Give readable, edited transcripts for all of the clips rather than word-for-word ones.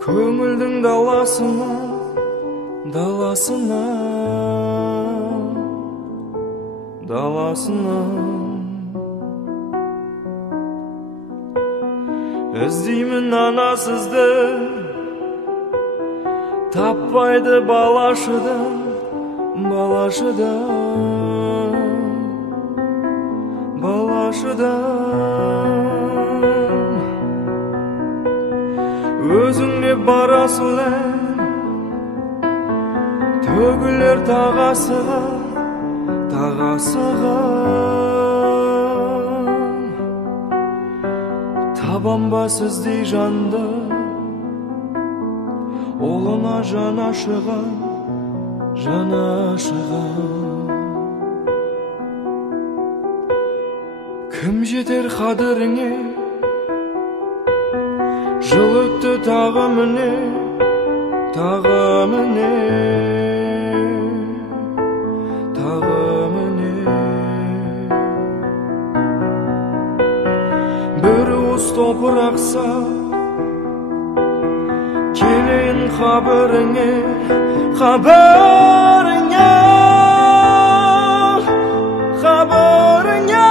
Көңілдің даласына, даласына, даласына іздеймін анасызды, таппайды балашыда, балашыда, балашыда. Өзіңе барасың төгілер тағасыға, тағасыға. Табам ба сіздей жанды, олына жанашыған, жанашыған. Кім жетер қадіріңе, жыл өтті тағы міне, тағы міне, тағы міне. Бір уыс топырақса, келейін қабіріңе, қабіріңе, қабіріңе.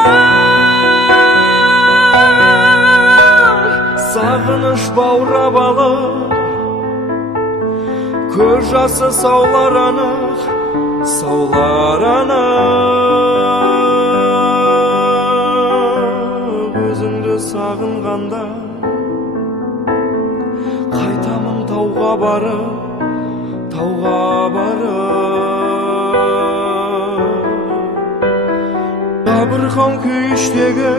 Сағыныш баурап алып, көз жасы саулар анық, саулар анық. Өзіңді сағынғанда қайтамын тауға барып, тауға барып. Қабырған күйіштегі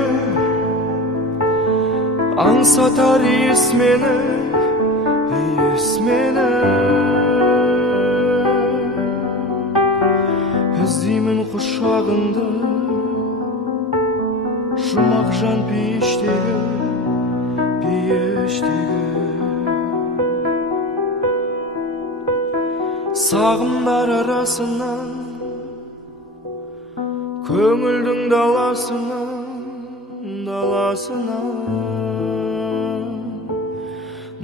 аңсатар иіс мені, иіс мені. Іздеймін құшағыңды, жұмақ жан пейіштегі, пейіштегі. Сағымдар арасынан, көңілдің даласынан, даласынан,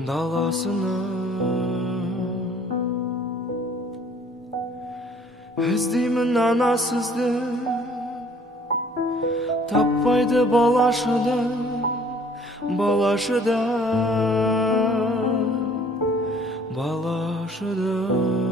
даласына. Іздеймін анасызды, таппайды балашыда, балашыда, балашыда.